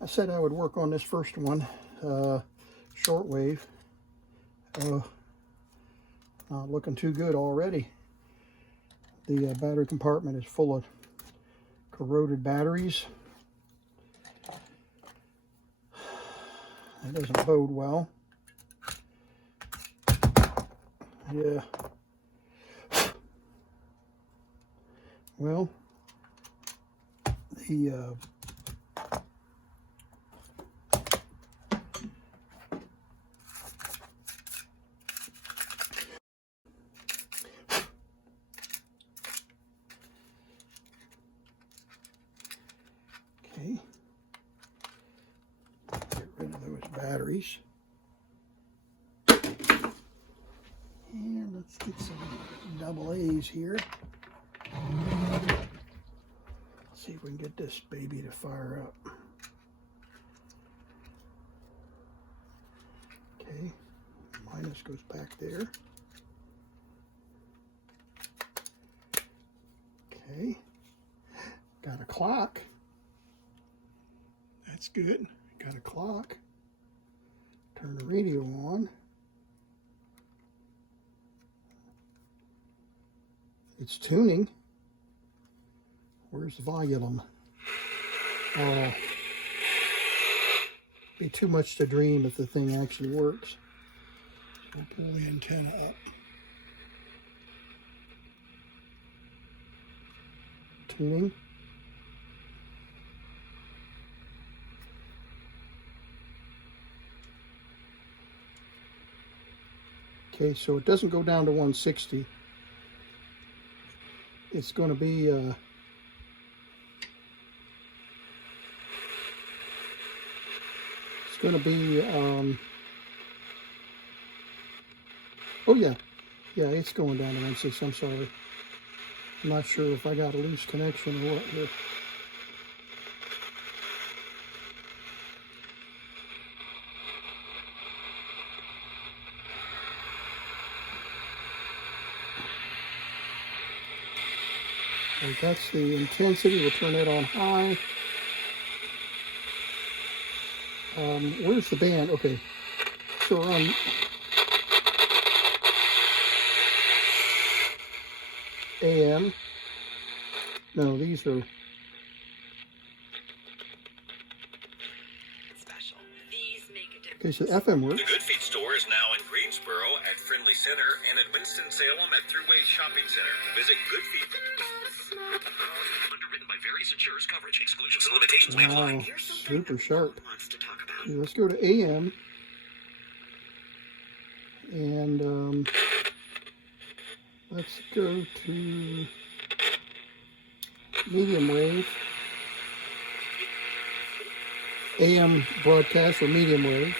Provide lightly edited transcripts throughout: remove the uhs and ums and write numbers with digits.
I said I would work on this first one, Shortwave. Not looking too good already. The battery compartment is full of corroded batteries. That doesn't bode well. Yeah. Well, the okay. Get rid of those batteries. And let's get some double A's here. See if we can get this baby to fire up. Okay, minus goes back there. Okay, got a clock. That's good. Got a clock. Turn the radio on. It's tuning. Where's the volume? Oh, be too much to dream if the thing actually works. We'll pull the antenna up. Tuning. Okay, so it doesn't go down to 160. It's going to be oh yeah, it's going down to 160. I'm sorry. I'm not sure if I got a loose connection or what here. And that's the intensity. We'll turn it on high. Where's the band? Okay, so we're on AM. No, these are special. These make a difference. okay. So FM works. The Good Feet store is now in Greensboro at Friendly Center and in Winston-Salem at Thruway Shopping Center. Visit Good Feet. Underwritten by various insurers, coverage exclusions and limitations may apply. Wow, super sharp. Wants to talk about. Okay, let's go to AM. And let's go to medium wave. AM broadcast or medium wave.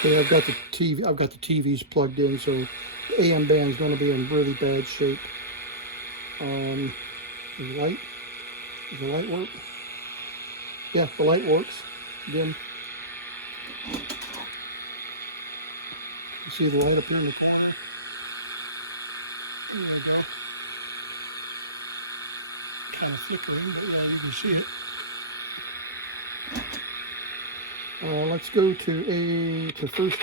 Okay, I've got the TVs plugged in, so the AM band is going to be in really bad shape. The light? Does the light work? Yeah, the light works. Again, you see the light up here in the corner? There we go. Kind of flickering, but yeah, you can see it. Let's go to first.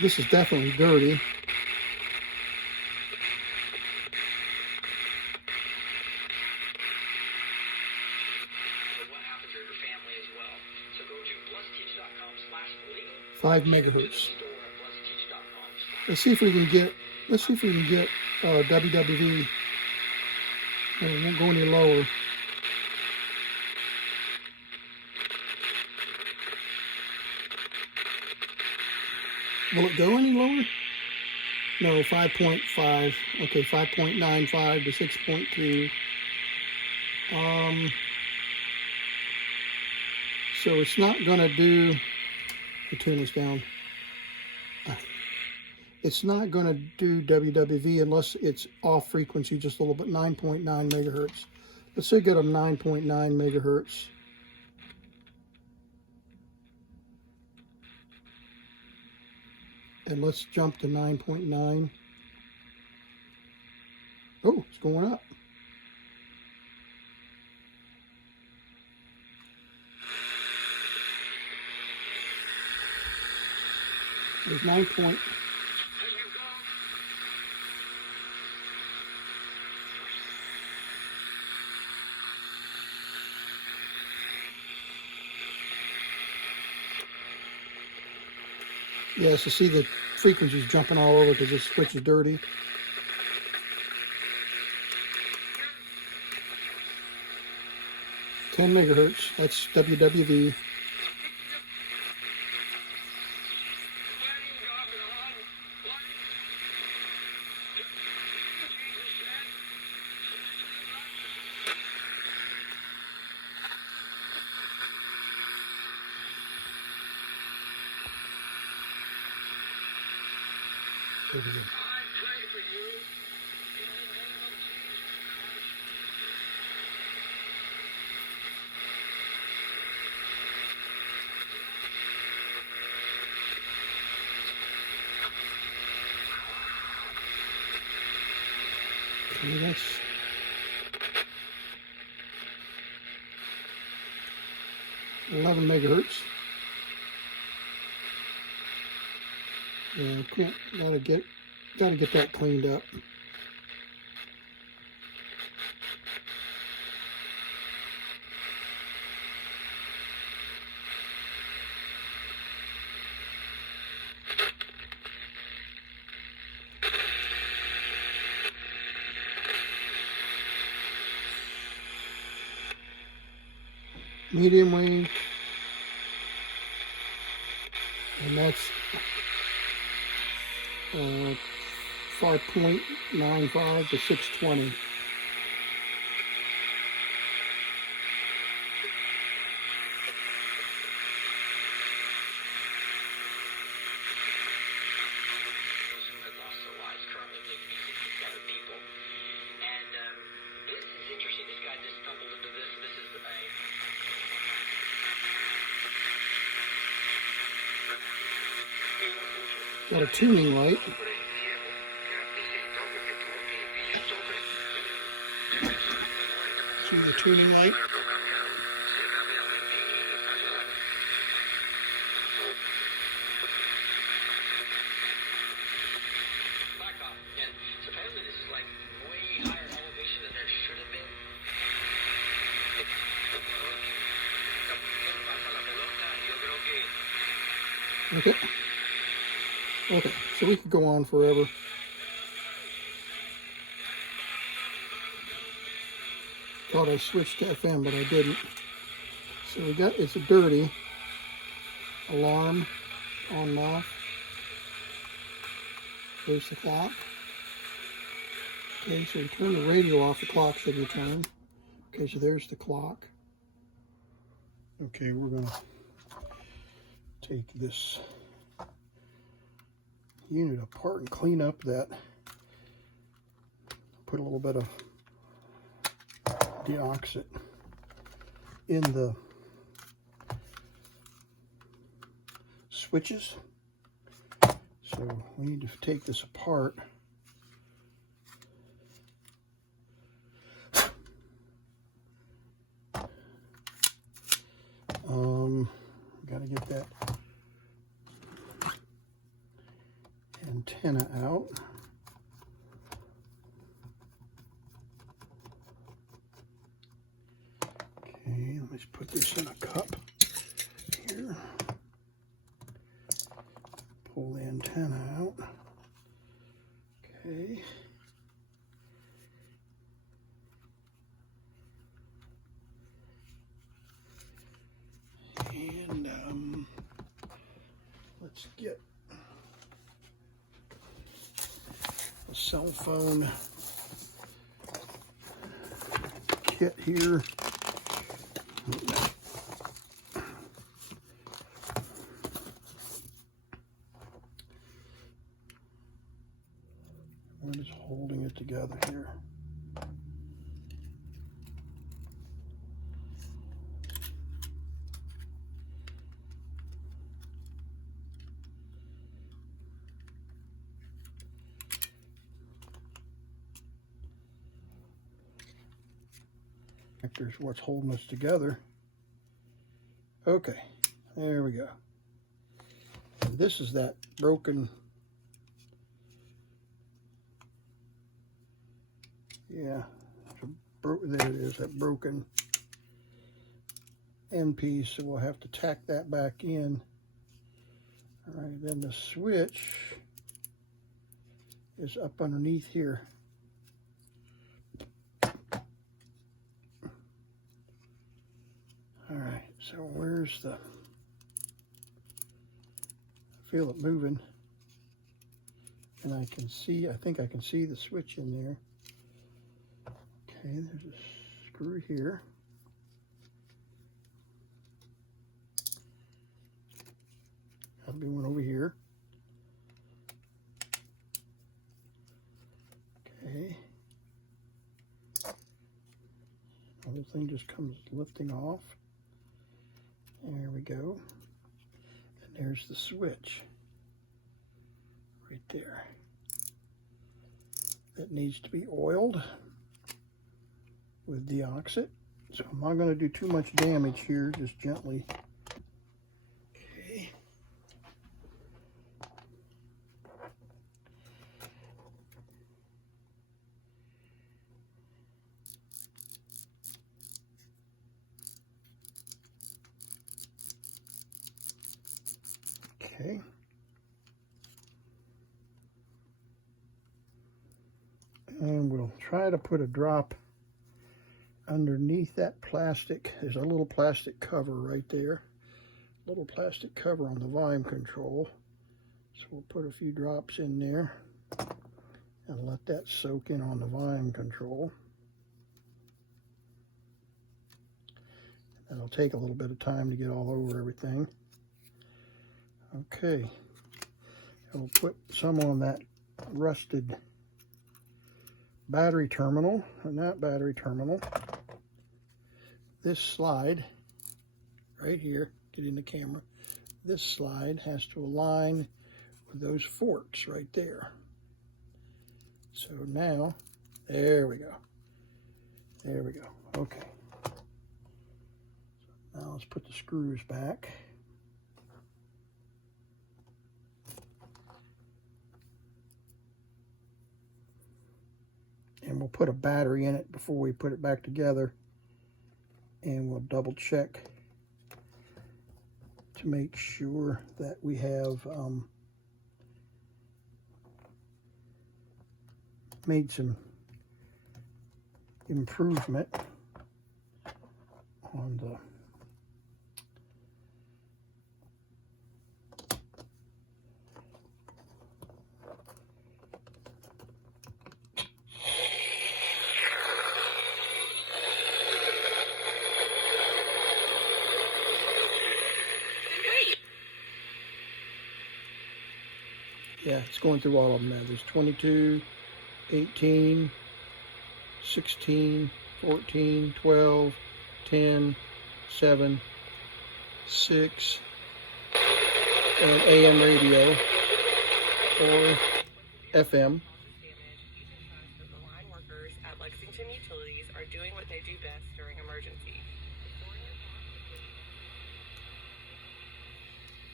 This is definitely dirty. What happened to your family as well? So go to blessedteach.com/legal. 5 megahertz. Store at blessedteach.com. Let's see if we can get. WWV. And it won't go any lower. Will it go any lower? No, 5.5. Okay, 5.95 to 6.2. So it's not going to do. The tune is down. It's not going to do WWV unless it's off frequency just a little bit. 9.9 megahertz. Let's say get them 9.9 megahertz. And let's jump to 9.9. Oh, it's going up. There's 9 point. Yeah, so see the frequency's jumping all over because this switch is dirty. $10 megahertz. That's WWV. Okay, that's 11 megahertz. Yeah, gotta get that cleaned up. Medium wave, and that's 5.95 to 620. Had lost their lives. Currently, maybe 67 people. And this is interesting. This guy just stumbled into this. This is Got a tuning light. See the tuning light? blacktop. And supposedly this is like way higher elevation than there should have been. Okay. Okay, so we could go on forever. Thought I switched to FM, but I didn't. So we got, it's a dirty alarm on and off. There's the clock. Okay, so we turn the radio off, the clock should return. Okay, so there's the clock. Okay, we're gonna take this unit apart and clean up that. Put a little bit of deoxit in the switches. So we need to take this apart. Gotta get that antenna out. Okay, let's put this in a cup here. Pull the antenna out. Okay. And let's get a cell phone kit here. We're just holding it together here. There's what's holding us together. Okay, there we go. And this is that broken, yeah, there it is, that broken end piece, so we'll have to tack that back in. All right, then the switch is up underneath here. All right, so where's the, I feel it moving, and I can see, I think I can see the switch in there. Okay, there's a screw here. There'll be one over here. Okay. The whole thing just comes lifting off. There we go. And there's the switch right there. That needs to be oiled with deoxit. So I'm not going to do too much damage here, just gently. Okay. Okay. And we'll try to put a drop underneath that plastic. There's a little plastic cover right there. Little plastic cover on the volume control. So we'll put a few drops in there and let that soak in on the volume control. And it'll take a little bit of time to get all over everything. Okay. And we'll put some on that rusted battery terminal, and that battery terminal, this slide right here, get in the camera, this slide has to align with those forks right there. So now, there we go. There we go. Okay. So now let's put the screws back. And we'll put a battery in it before we put it back together, and we'll double check to make sure that we have made some improvement on the yeah, it's going through all of them now. There's 22, 18, 16, 14, 12, 10, 7, 6, and AM radio, or FM. The line workers at Lexington Utilities are doing what they do best during emergency.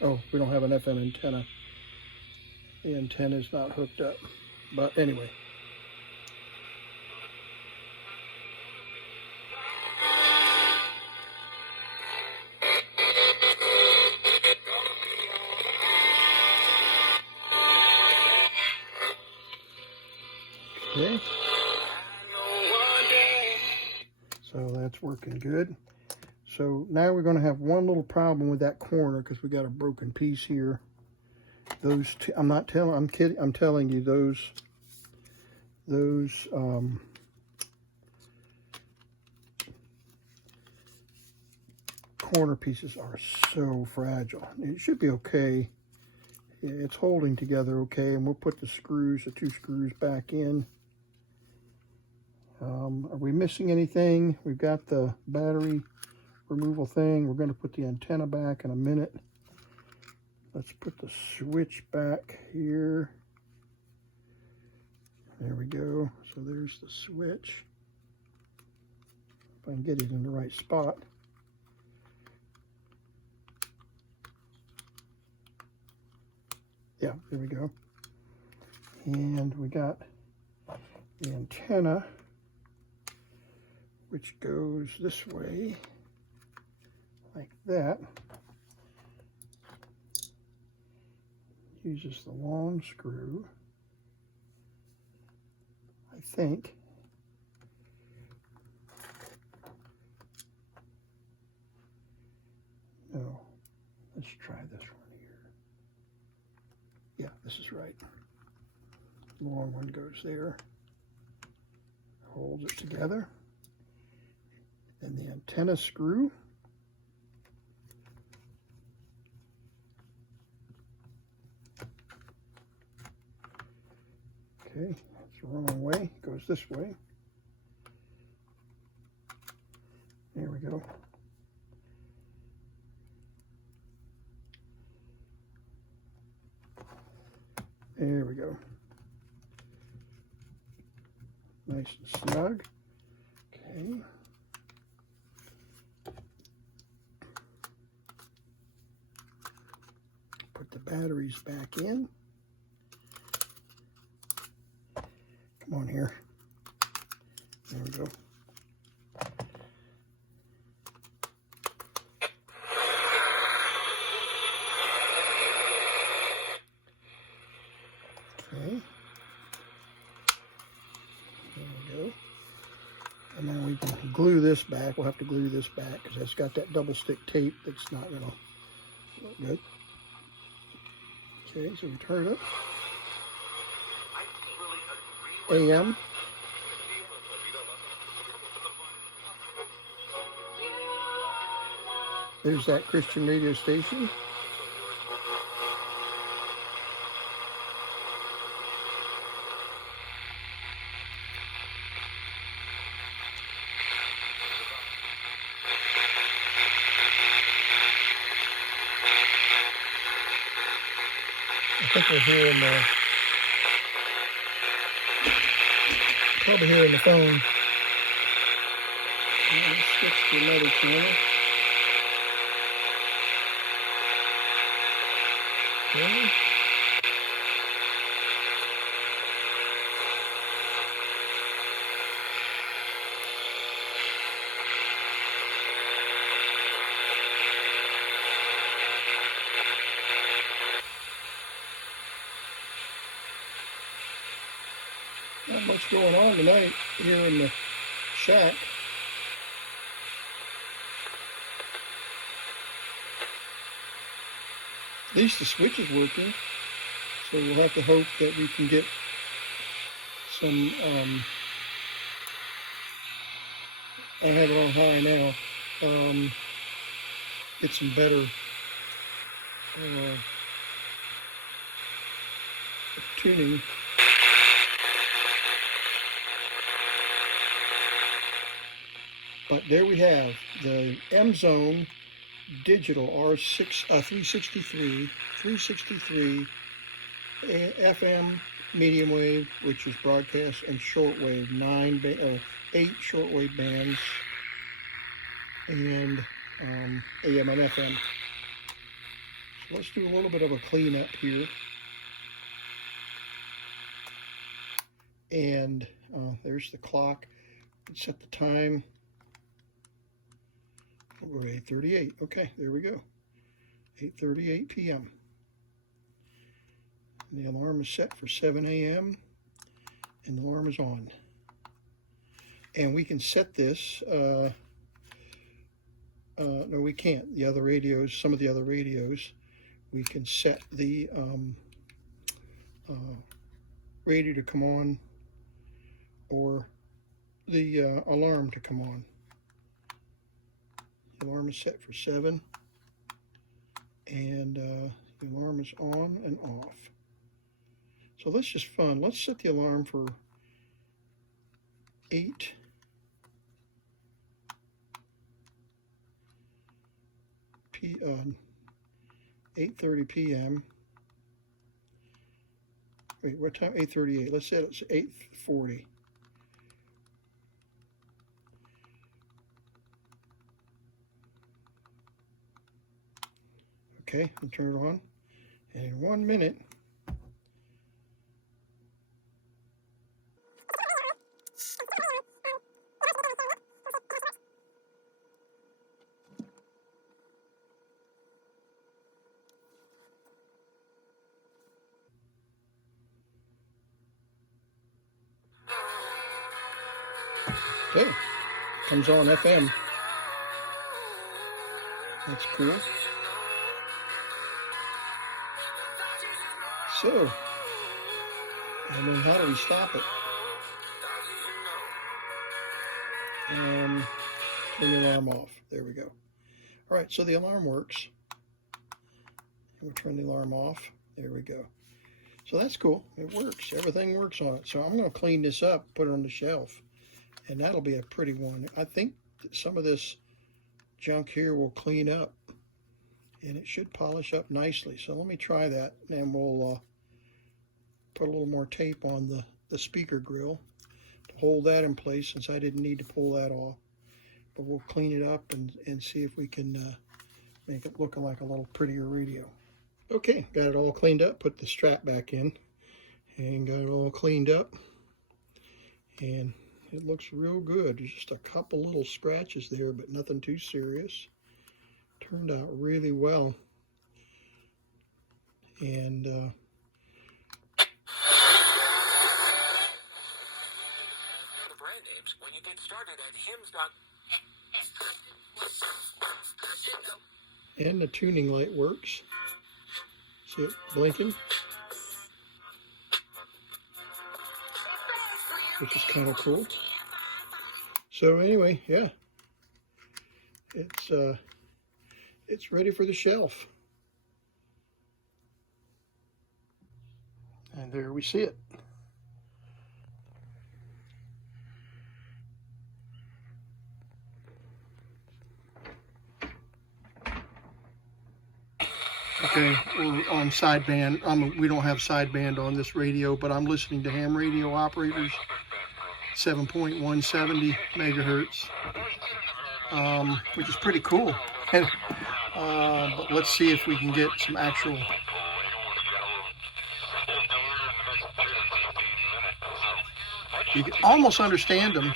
Oh, we don't have an FM antenna. The antenna is not hooked up, but anyway. Okay. So that's working good. So now we're going to have one little problem with that corner because we got a broken piece here. Those two, I'm not telling, I'm kidding, I'm telling you, those corner pieces are so fragile. It should be okay. It's holding together okay, and we'll put the screws, the two screws back in. Are we missing anything? We've got the battery removal thing. We're going to put the antenna back in a minute. Let's put the switch back here. There we go. So there's the switch. If I can get it in the right spot. Yeah, there we go. And we got the antenna, which goes this way, like that. Uses the long screw, I think. No, let's try this one here. Yeah, this is right. The long one goes there, holds it together. And the antenna screw. Okay, that's the wrong way. It goes this way. There we go. There we go. Nice and snug. Okay. Put the batteries back in. Come on here. There we go. Okay. There we go. And then we can glue this back. We'll have to glue this back because that's got that double stick tape that's not going to look good. Okay, so we turn it. AM. There's that Christian radio station. I think we're hearing the, probably hearing the phone. Let's switch to another channel. Okay. Not much going on tonight here in the shack. At least the switch is working, so we'll have to hope that we can get some, I have it on high now, get some better tuning. But there we have the M-Zone digital R6 363 FM medium wave, which is broadcast, and shortwave, 8 shortwave bands, and AM and FM. So let's do a little bit of a cleanup here. And there's the clock. Let's set the time. We're 8:38. Okay, there we go. 8:38 p.m. The alarm is set for 7 a.m. and the alarm is on. And we can set this. No, we can't. The other radios, some of the other radios, we can set the radio to come on or the alarm to come on. The alarm is set for 7, and the alarm is on and off. So that's just fun. Let's set the alarm for 8. 8:30 p.m. Wait, what time? 8:38. Let's set it to 8:40. Okay, and turn it on. And in 1 minute, okay, comes on FM. That's cool. So, and then how do we stop it? Turn the alarm off. There we go. All right, so the alarm works. We'll turn the alarm off. There we go. So that's cool. It works. Everything works on it. So I'm going to clean this up, put it on the shelf, and that'll be a pretty one. I think some of this junk here will clean up, and it should polish up nicely. So let me try that, and we'll put a little more tape on the speaker grill to hold that in place, since I didn't need to pull that off. But we'll clean it up and see if we can make it look like a little prettier radio. Okay, got it all cleaned up, put the strap back in, and got it all cleaned up. And it looks real good. There's just a couple little scratches there, but nothing too serious. Turned out really well. And The brand names when you get started at hims.com. the tuning light works. See it blinking? Which is kind of cool. So anyway, yeah. It's ready for the shelf. And there we see it. Okay, we're on sideband. We don't have sideband on this radio, but I'm listening to ham radio operators, 7.170 megahertz, which is pretty cool. But let's see if we can get some actual. You can almost understand them.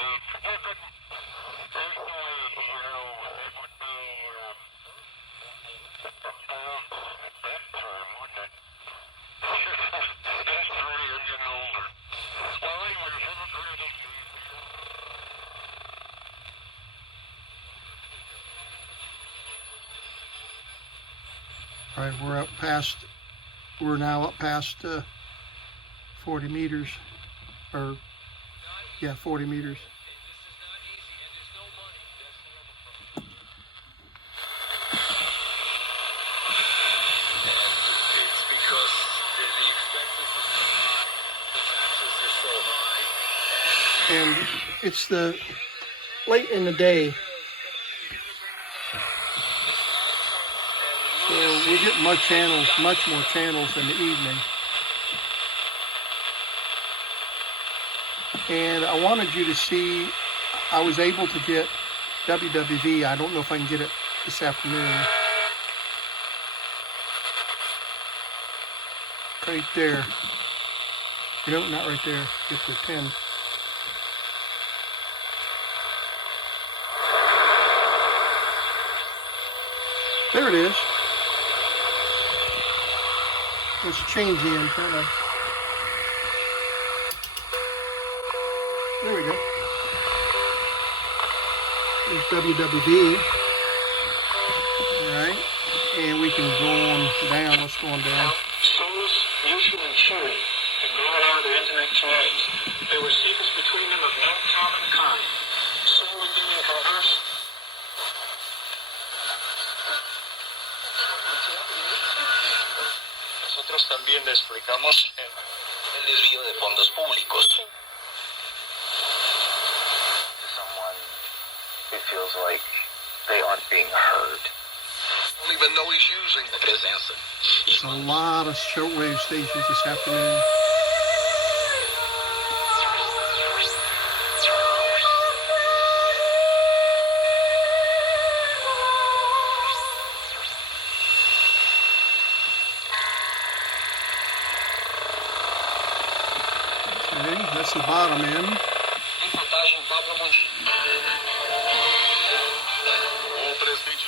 All right, we're now up past 40 meters, or yeah, 40 meters. It's because the expenses are so high, the taxes are so high. And it's the late in the day. So we get much more channels in the evening. And I wanted you to see, I was able to get WWV. I don't know if I can get it this afternoon. Right there. No, not right there. Get the pen. There it is. Let's change the antenna. There we go. There's WWV. Alright. And we can go on down. Let's go on down. Souls, mutual insurance, and go out the internet tribes. There were secrets between them of no common kind. So were doing for us. Nosotros también le explicamos el desvío de fondos públicos. Someone who feels like they aren't being heard. Don't even know he's using the presença. There's a lot of shortwave stations this afternoon. Okay, that's the bottom end. Reportagem Pablo Mundi. O presidente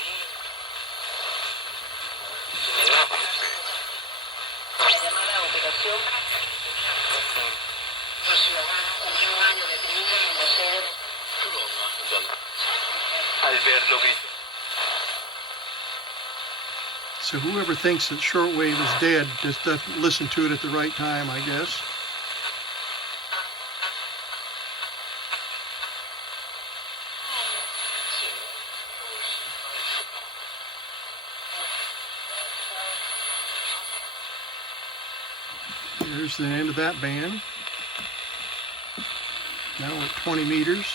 La llamada operación. Los ciudadanos cumplió un año de crimen en la sede. Al verlo gritó. So whoever thinks that shortwave is dead just doesn't listen to it at the right time, I guess. There's the end of that band. Now we're at 20 meters.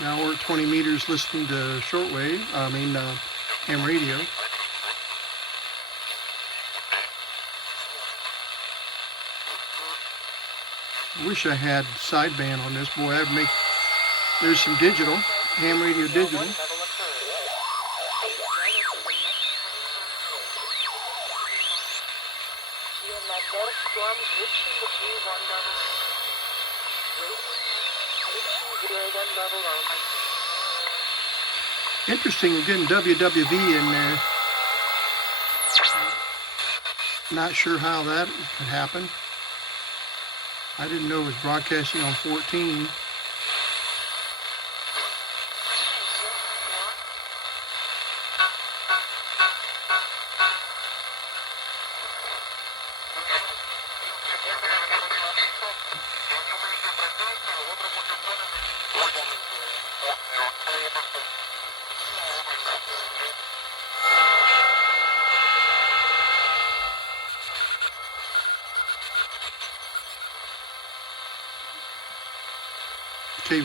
Now we're at 20 meters listening to shortwave, ham radio. I wish I had sideband on this. Boy, I'd make, there's some digital, ham radio digital. Interesting, we're getting WWV in there. Not sure how that could happen. I didn't know it was broadcasting on 14. Okay,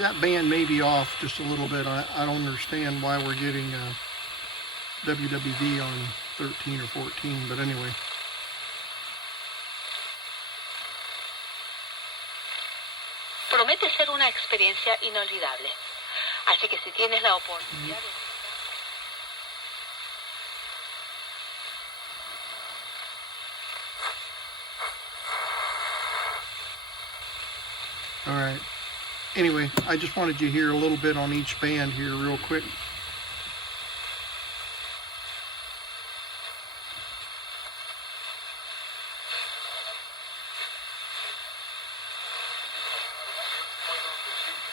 that band may be off just a little bit. I don't understand why we're getting WWV on 13 or 14, but anyway. Promete ser una experiencia inolvidable. Así que si tienes la oportunidad de... All right. Anyway, I just wanted you to hear a little bit on each band here real quick.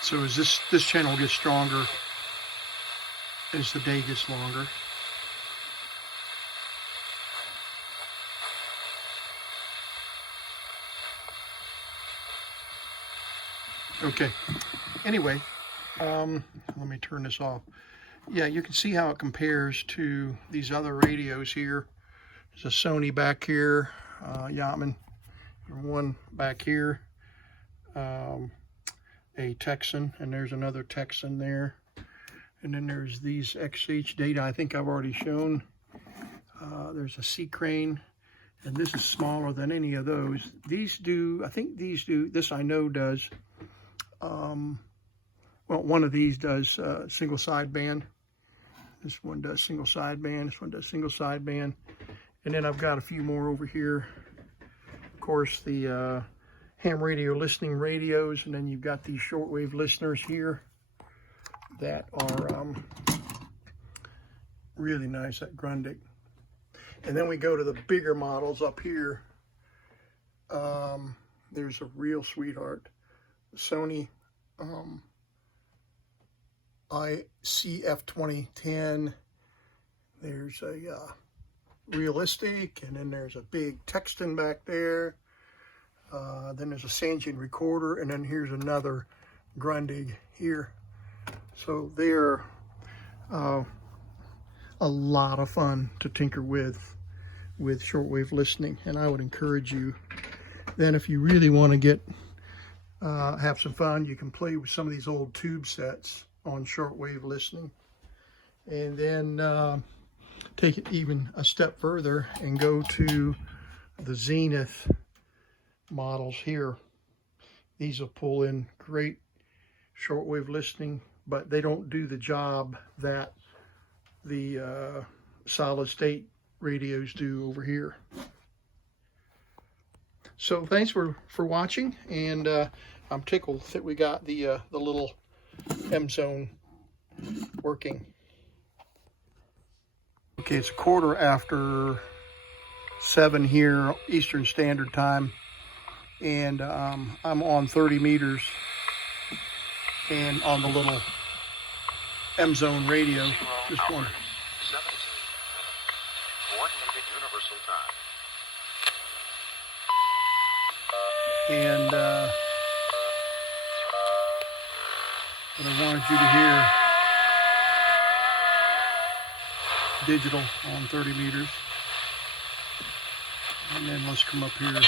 So as this channel gets stronger, as the day gets longer. Okay, anyway, let me turn this off. Yeah, you can see how it compares to these other radios here. There's a Sony back here, Yachtman, one back here, a Texan, and there's another Texan there. And then there's these XH data I think I've already shown. There's a Sea Crane, and this is smaller than any of those. These do, I think these do, this I know does, well, one of these does single sideband. This one does single sideband. This one does single sideband. And then I've got a few more over here. Of course, the ham radio listening radios, and then you've got these shortwave listeners here that are really nice at Grundig. And then we go to the bigger models up here. There's a real sweetheart. Sony ICF 2010. There's a realistic, and then there's a big Texton back there. Then there's a Sangean recorder, and then here's another Grundig here. So they're a lot of fun to tinker with shortwave listening, and I would encourage you. Then if you really want to get have some fun, you can play with some of these old tube sets on shortwave listening, and then take it even a step further and go to the Zenith models here. These will pull in great shortwave listening, but they don't do the job that the solid state radios do over here. So thanks for watching, and I'm tickled that we got the little M zone working. Okay, it's 7:15 here, Eastern Standard Time, and I'm on 30 meters and on the little M zone radio. Just one. 17 coordinated universal time. And what I wanted you to hear, digital on 30 meters. And then let's come up here.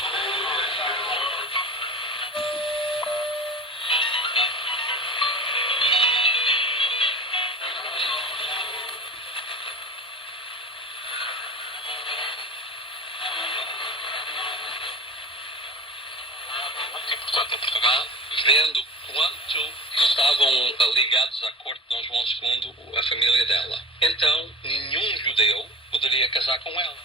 Portanto, Portugal, vendo quanto estavam ligados à corte de Dom João II, a família dela. Então, nenhum judeu poderia casar com ela.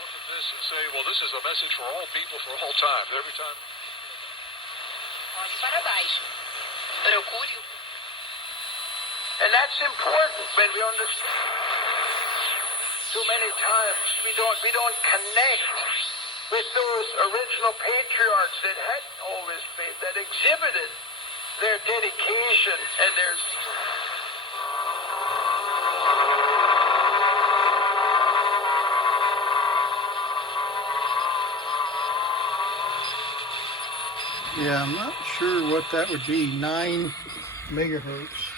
Look at this and say, well, this is a message for all people for all time. Every time. Olhe para baixo. Procure. And that's important when we understand. Too many times we don't connect with those original patriarchs that had all this faith, that exhibited their dedication and their. Yeah, I'm not sure what that would be. 9 megahertz.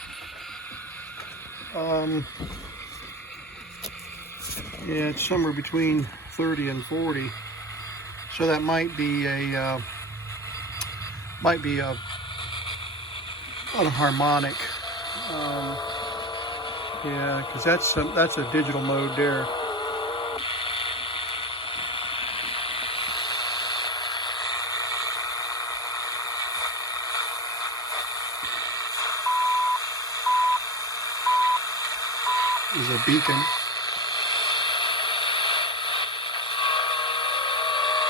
Yeah, it's somewhere between 30 and 40. So that might be a unharmonic. Yeah, because that's a digital mode there. Is a beacon.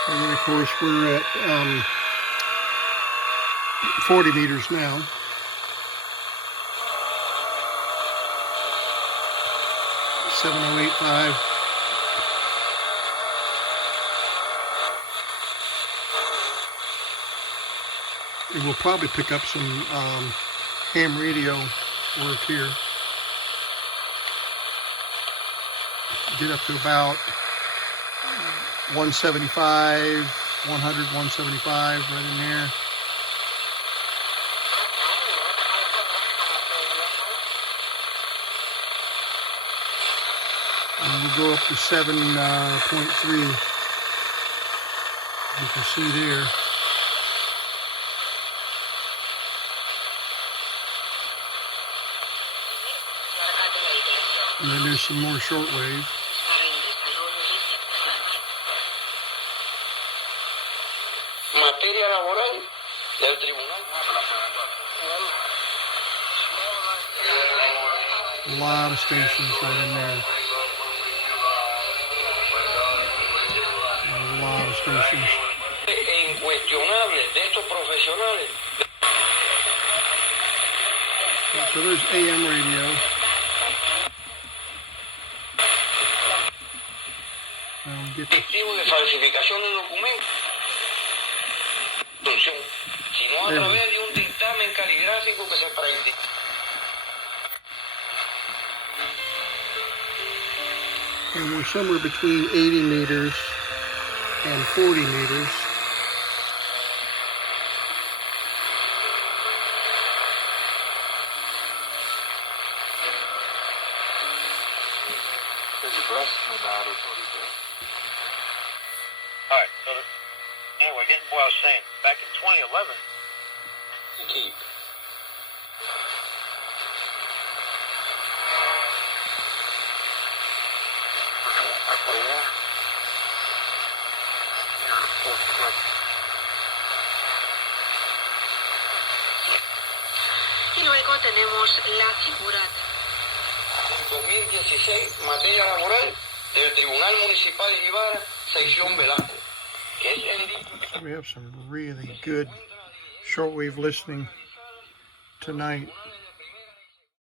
And then of course we're at 40 meters now. $7,085. And we'll probably pick up some ham radio work here. Get up to about 175, 100, 175, right in there. And we'll go up to 7.3. You can see there. And then there's some more shortwave. Materia laboral del tribunal. A lot of stations right in there. A lot of stations. Incuestionable de estos profesionales. So there's AM radio. Get the, Tipo de falsificación de documentos. Sino a través de un dictamen caligráfico que se practica. and we're somewhere between 80 meters and 40 meters. All right. So anyway, getting to what I was saying. Back in 2011, Keep. Y luego tenemos la figura En 2016, materia laboral del Tribunal Municipal de Ibarra, sección Velasco. Que es el... We have some really good shortwave listening tonight.